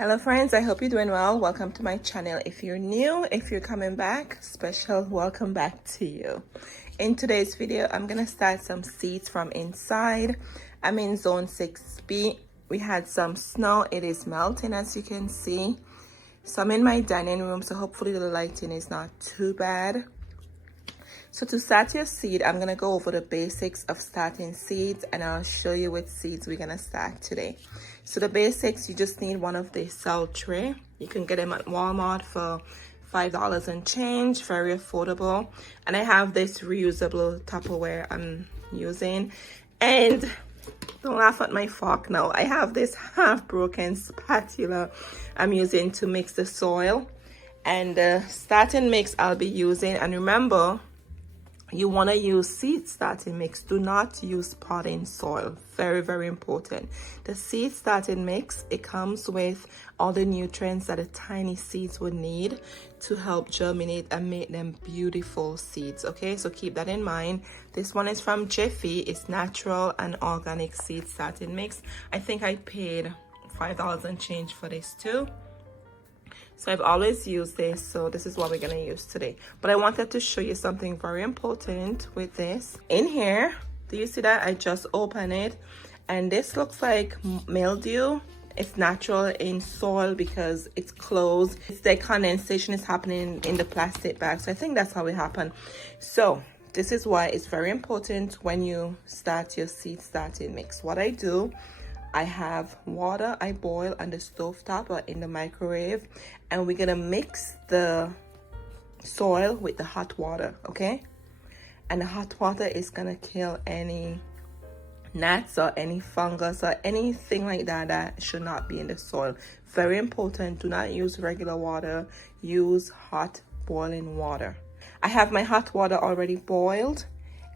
Hello friends, I hope you're doing well. Welcome to my channel. If you're new, if you're coming back, special welcome back to you. In today's video, I'm gonna start some seeds from inside. I'm in zone 6B. We had some snow. It is melting, as you can see. So I'm in my dining room, so hopefully the lighting is not too bad. So to start your seed, I'm gonna go over the basics of starting seeds, and I'll show you which seeds we're gonna start today. So the basics, you just need one of the cell tray. You can get them at Walmart for $5 and change, very affordable. And I have this reusable Tupperware I'm using. And don't laugh at my fork now. I have this half broken spatula I'm using to mix the soil. And the starting mix I'll be using, and remember, you want to use seed starting mix. Do not use potting soil. Very, very important. The seed starting mix, it comes with all the nutrients that the tiny seeds would need to help germinate and make them beautiful seeds. Okay, so keep that in mind. This one is from Jiffy. It's natural and organic seed starting mix. I think I paid $5 and change for this too. So I've always used this, so this is what we're gonna use today. But I wanted to show you something very important with this. In here, do you see that? I just opened it, and this looks like mildew. It's natural in soil because it's closed. It's the condensation is happening in the plastic bag. So I think that's how it happened. So this is why it's very important when you start your seed starting mix. What I do, I have water I boil on the stovetop or in the microwave, and we're gonna mix the soil with the hot water, okay? And the hot water is gonna kill any gnats or any fungus or anything like that that should not be in the soil. Very important. Do not use regular water. Use hot boiling water. I have my hot water already boiled,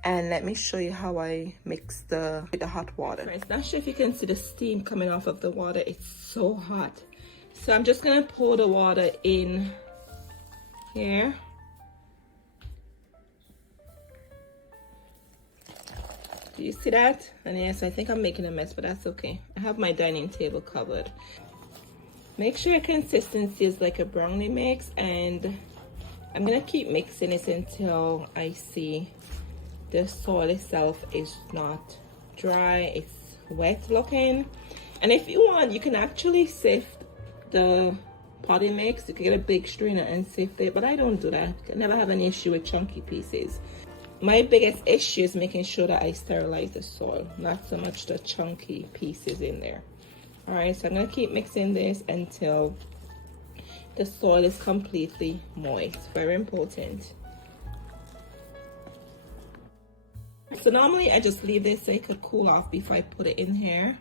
and let me show you how I mix with the hot water. I'm not sure if you can see the steam coming off of the water. It's so hot. So I'm just gonna pour the water in here. Do you see that? And yes, I think I'm making a mess, but that's okay. I have my dining table covered. Make sure your consistency is like a brownie mix, and I'm gonna keep mixing it until I see the soil itself is not dry, it's wet looking. And if you want, you can actually sift the potting mix. You can get a big strainer and sift it, but I don't do that. I never have an issue with chunky pieces. My biggest issue is making sure that I sterilize the soil, not so much the chunky pieces in there. All right, so I'm gonna keep mixing this until the soil is completely moist. Very important. So normally I just leave this so it could cool off before I put it in here.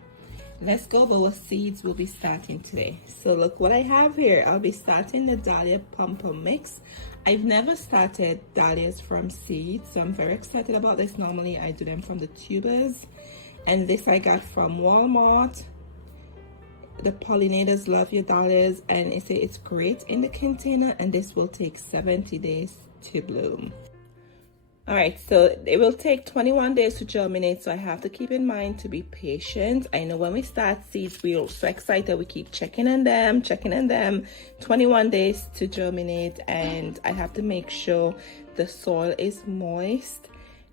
Let's go over what seeds we'll be starting today. So look what I have here. I'll be starting the dahlia pom-pom mix. I've never started dahlias from seeds, so I'm very excited about this. Normally I do them from the tubers, and this I got from Walmart. The pollinators love your dahlias, and it says it's great in the container, and this will take 70 days to bloom. All right, so it will take 21 days to germinate, so I have to keep in mind to be patient. I know when we start seeds, we're so excited, we keep checking on them. 21 days to germinate, and I have to make sure the soil is moist.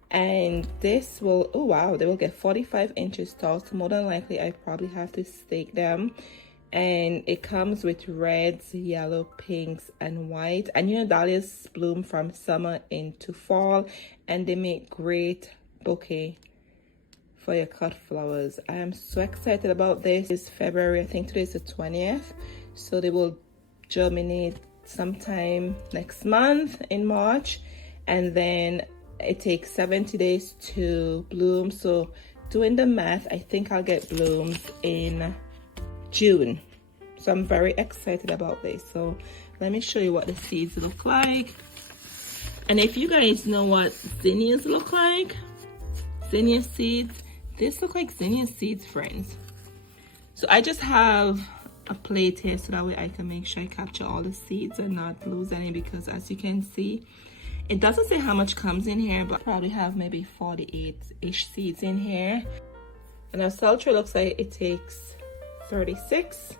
And this will, oh wow, they will get 45 inches tall, so more than likely I probably have to stake them. And it comes with reds, yellow, pinks, and white. And you know, dahlias bloom from summer into fall, and they make great bouquet for your cut flowers. I am so excited about this. It's February, I think today is the 20th, so they will germinate sometime next month in March, and then it takes 70 days to bloom. So doing the math, I think I'll get blooms in June. So I'm very excited about this. So let me show you what the seeds look like. And if you guys know what zinnias look like, zinnia seeds, this look like zinnia seeds, friends. So I just have a plate here so that way I can make sure I capture all the seeds and not lose any, because as you can see, it doesn't say how much comes in here, but I probably have maybe 48-ish seeds in here. And our cell tray looks like it takes 36.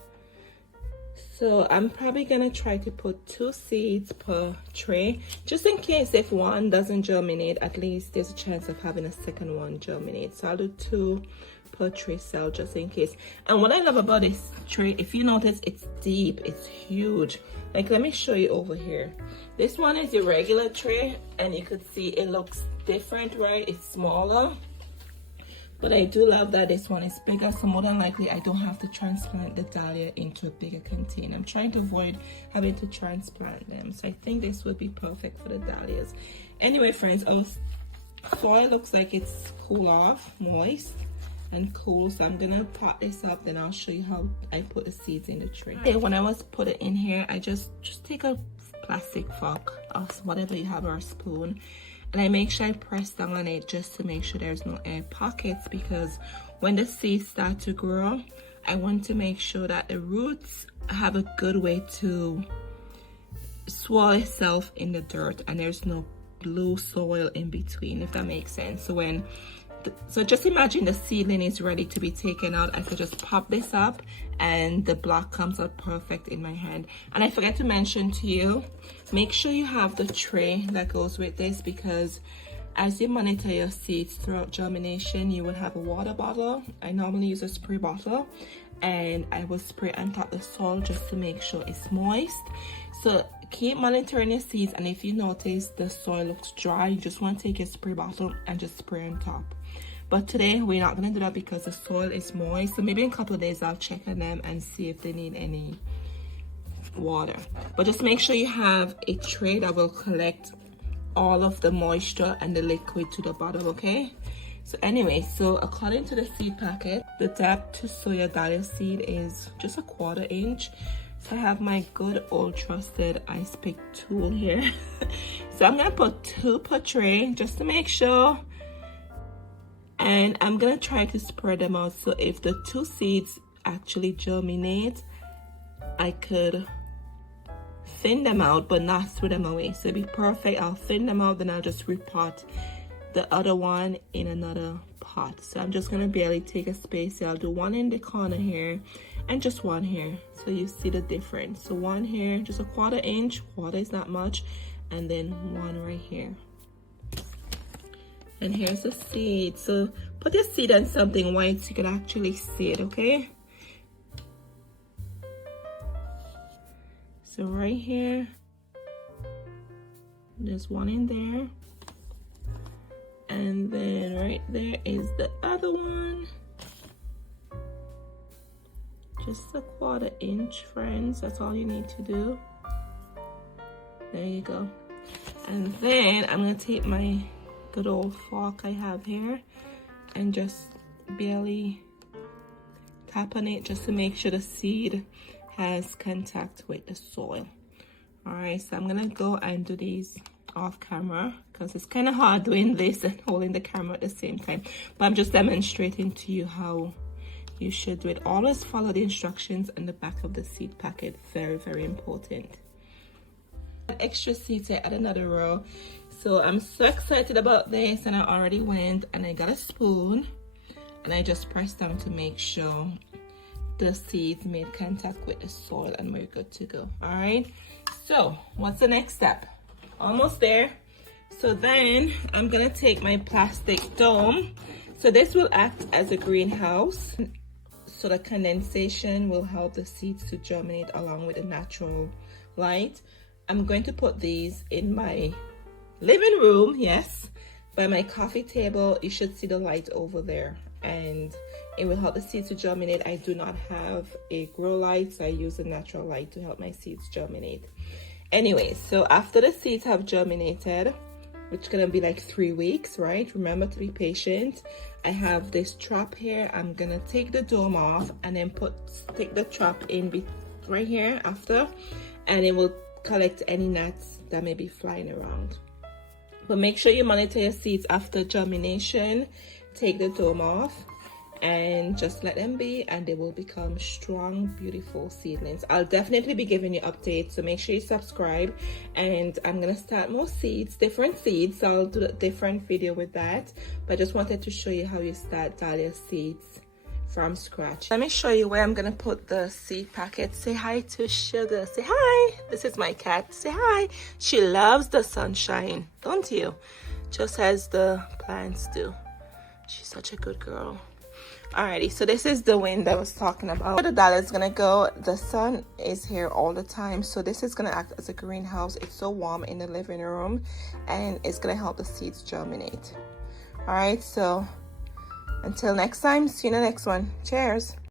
So I'm probably gonna try to put 2 seeds per tray, just in case if one doesn't germinate, at least there's a chance of having a second one germinate. So I'll do 2 per tray cell just in case. And what I love about this tray, if you notice, it's deep, it's huge. Like, let me show you over here. This one is your regular tray, and you could see it looks different, right? It's smaller. But I do love that this one is bigger, so more than likely I don't have to transplant the dahlia into a bigger container. I'm trying to avoid having to transplant them, so I think this would be perfect for the dahlias. Anyway, friends, our soil looks like it's cool off, moist and cool, so I'm gonna pot this up, then I'll show you how I put the seeds in the tray. Okay, when I was put it in here, I just take a plastic fork or whatever you have, or a spoon, and I make sure I press down on it just to make sure there's no air pockets, because when the seeds start to grow, I want to make sure that the roots have a good way to swallow itself in the dirt and there's no loose soil in between, if that makes sense. So just imagine the seedling is ready to be taken out. I could just pop this up and the block comes out perfect in my hand. And I forgot to mention to you, make sure you have the tray that goes with this, because as you monitor your seeds throughout germination, you will have a water bottle. I normally use a spray bottle, and I will spray on top of the soil just to make sure it's moist. So keep monitoring your seeds, and if you notice the soil looks dry, you just want to take your spray bottle and just spray on top. But today we're not gonna do that because the soil is moist, so maybe in a couple of days I'll check on them and see if they need any water. But just make sure you have a tray that will collect all of the moisture and the liquid to the bottom, okay? So anyway, so according to the seed packet, the depth to sow your dahlia seed is just a 1/4 inch. So I have my good old trusted ice pick tool here. So I'm gonna put 2 per tray just to make sure. And I'm gonna try to spread them out, so if the 2 seeds actually germinate, I could thin them out but not throw them away. So it'd be perfect. I'll thin them out, then I'll just repot the other one in another pot. So I'm just gonna barely take a space here. I'll do 1 in the corner here and just 1 here, so you see the difference. So 1 here, just a 1/4 inch, 1/4 is not much, and then 1 right here. And here's the seed. So put your seed on something white so you can actually see it, okay? So right here, there's 1 in there. And then right there is the other one. Just a 1/4 inch, friends. That's all you need to do. There you go. And then I'm gonna take my good old fork I have here and just barely tap on it just to make sure the seed has contact with the soil. All right, so I'm gonna go and do these off camera because it's kind of hard doing this and holding the camera at the same time, but I'm just demonstrating to you how you should do it. Always follow the instructions on the back of the seed packet. Very, very important. Extra seeds here, add another row. So I'm so excited about this, and I already went and I got a spoon and I just pressed down to make sure the seeds made contact with the soil, and we're good to go. All right, so what's the next step? Almost there. So then I'm gonna take my plastic dome. So this will act as a greenhouse, so the condensation will help the seeds to germinate along with the natural light. I'm going to put these in my living room, yes, by my coffee table. You should see the light over there, and it will help the seeds to germinate. I do not have a grow light, so I use the natural light to help my seeds germinate. Anyway, so after the seeds have germinated, which is gonna be like 3 weeks, right? Remember to be patient. I have this trap here. I'm gonna take the dome off and then stick the trap in right here after, and it will collect any gnats that may be flying around. But make sure you monitor your seeds after germination. Take the dome off and just let them be, and they will become strong, beautiful seedlings. I'll definitely be giving you updates, so make sure you subscribe. And I'm gonna start more seeds, different seeds, so I'll do a different video with that. But I just wanted to show you how you start dahlia seeds from scratch. Let me show you where I'm gonna put the seed packet. Say hi to Sugar. Say hi. This is my cat. Say hi. She loves the sunshine, don't you? Just as the plants do. She's such a good girl. Alrighty, so this is the wind I was talking about. Where the dahlia is gonna go, the sun is here all the time, so this is gonna act as a greenhouse. It's so warm in the living room, and it's gonna help the seeds germinate. Alright, so until next time, see you in the next one. Cheers.